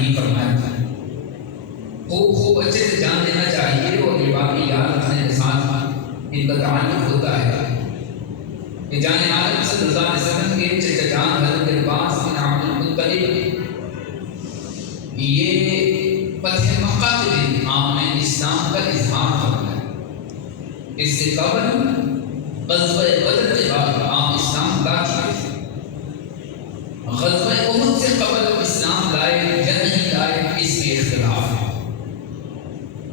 نہیں فرمایا تھا۔ خوب اچھے سے جان لینا چاہیے اور یہ باقی یاد رکھنے کے ساتھ ان کا تعلق ہوتا ہے کہ جان عالم صلی اللہ علیہ وسلم کے چچا جان حضرت عباس بن عبد المطلب یہ فتح مکہ کے دن آپ نے اسلام کا اظہار فرمایا۔ اس سے قبل غزوہ بدر کے بعد آپ اسلام لا چکے تھے۔ غزوہ احد سے قبل اسلام لائے یا نہیں لائے اس میں اختلاف ہے۔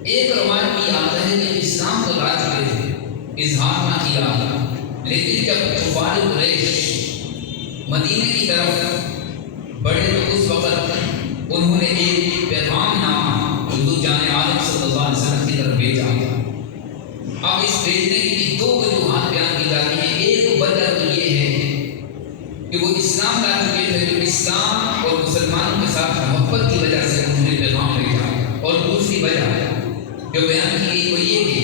ایک روایت میں آتا ہے کہ اسلام تو لا چکے تھے، اظہار نہ کیا، لیکن جب کفار قریش مدینے کی طرف بڑے تو اس وقت انہوں نے ایک پیغام نامہ حضور جان عالم صلی اللہ علیہ وسلم کی طرف بھیجا۔ اب اس بھیجنے کی دو وجوہات بیان کی جاتی ہیں۔ ایک وجہ تو یہ ہے کہ وہ اسلام لا چکے تھے، جو اسلام اور مسلمانوں کے ساتھ محبت کی وجہ سے انہوں نے پیغام بھیجا، اور دوسری وجہ جو بیان کی گئی وہ یہ کہ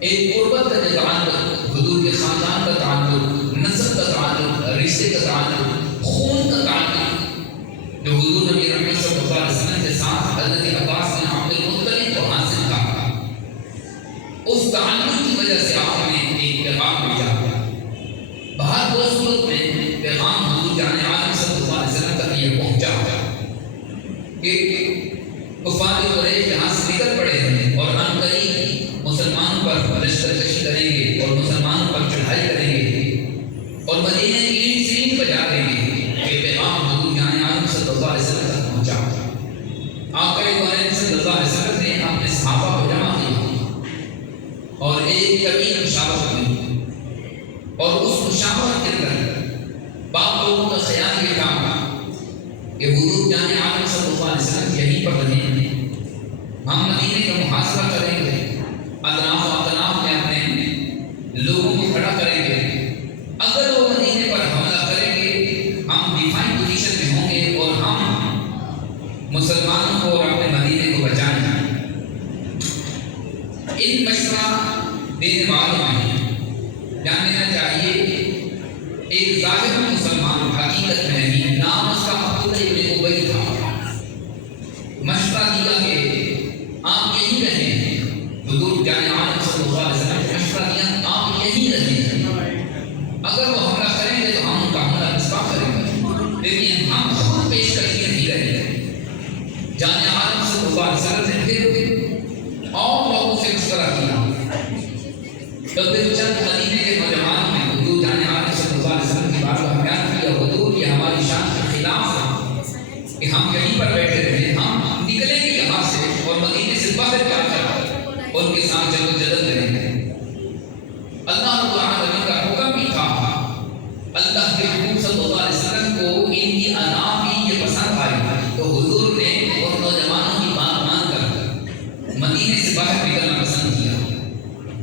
ایک قربت کا تعلق، حضور کے خاندان کا تعلق، نسب کا تعلق، رشتے کا تعلق، خون کا تعلق جو حضور نبی رحمت صلی اللہ علیہ وسلم کے ساتھ حضرت عباس بن عبد المطلب کو حاصل تھا، اس تعلق کی وجہ سے آپ نے ایک پیغام بھیجا۔ باہر دو صورت میں پیغام حضور جان عالم صلی اللہ علیہ وسلم تک یہ پہنچا کہ کفار قریش یہاں سے نکل پڑے ہیں اور عنقریب مسلمانوں پر لشکر کشی کریں گے اور مسلمانوں پر چڑھائی کریں گے اور مدینے کی اینٹ سے اینٹ بجا دیں گے۔ یہ پیغام حضور جان عالم صلی اللہ علیہ وسلم تک پہنچا۔ آقا کونین صلی اللہ علیہ وسلم نے اپنے صحابہ کو جمع کیا اور ایک طویل مشاورت ہوئی، اور اس مشاورت کے اندر بعض لوگوں کا خیال یہ تھا کہ حضور جان عالم صلی اللہ علیہ وسلم یہیں پر رہیں، ہم مدینے کا محاصرہ کریں گے، اطراف و اطراف میں اپنے لوگوں کو کھڑا کریں گے، اگر وہ مدینے پر حملہ کریں گے ہم ڈیفائن پوزیشن میں ہوں گے اور ہم مسلمانوں کو اور اپنے مدینے کو بچائیں گے۔ ان مشورہ دینے والوں میں جان لینا چاہیے ایک ظاہر مسلمان حقیقت میں نہیں، نام اس کا عبداللہ ابن ابی تھا، مشورہ دیا کہ آپ یہیں رہیں۔ حضور جان عالم صلی اللہ علیہ وسلم نے مشورہ دیا آپ یہیں رہیں، اگر وہ حملہ کریں گے تو ہم ان کا حملہ نسبا کریں گے، لیکن ہم خود پیش کر کے نہیں رہیں گے۔ جان عالم صلی اللہ علیہ وسلم نے پھر اور لوگوں سے مشورہ کیا، تو پھر چند مدینے کے نوجوانوں نے حضور جان عالم صلی اللہ علیہ وسلم کی بات کا بیان کیا، حضور یہ ہماری شان کے خلاف ہے کہ ہم یہیں پر بیٹھے رہیں، ہم نکلیں گے یہاں سے اور مدینے سے باہر جا کر ان کے ساتھ جد و جہد کریں گے۔ اللہ رب العالمین کا حکم بھی تھا، اللہ کے حکم صلی اللہ علیہ وسلم